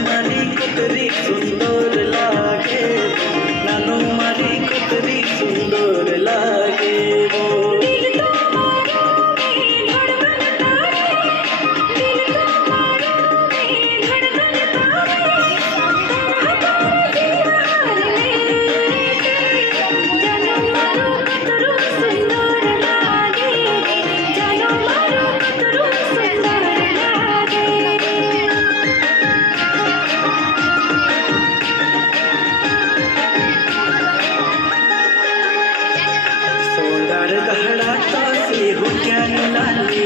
મારી કતરી સુંદર લાગે નાનું મારી કતરી સુંદર લાગે गहरा तो सी हुक्यान लाली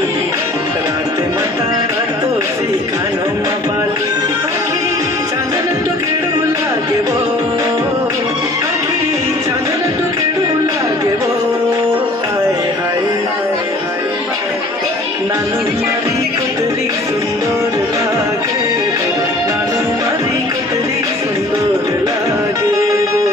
रात मतारा तो सी कानो माबाली आखी चांदन टुकेडू लागे वो आखी चांदन टुकेडू लागे वो हाय हाय हाय हाय नानू मारी कतरी सुंदर लागे नानू मारी कतरी सुंदर लागे वो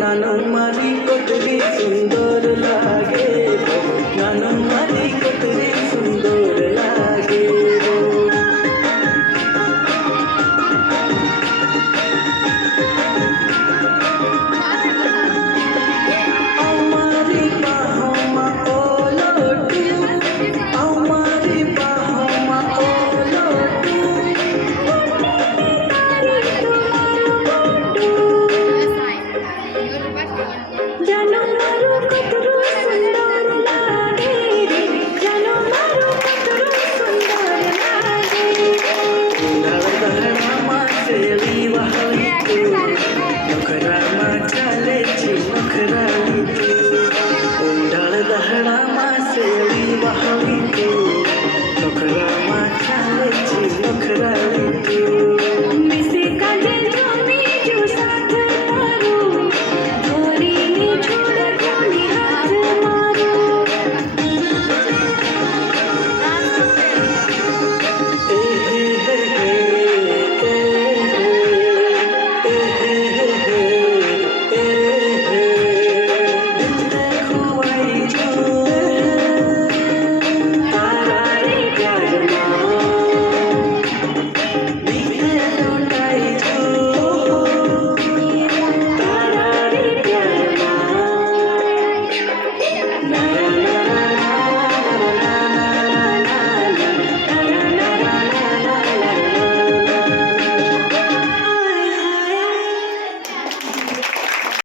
नानू मारी कतरी सुंदर लागे नानू मारी कतरी सुंदर लागे हमारी बाहों ओलटू हमारी बाहों ओलटू जानो मारो कतरू सुंदर लागे रे जानो मारो कतरू सुंदर लागे गहरा मासेली वहली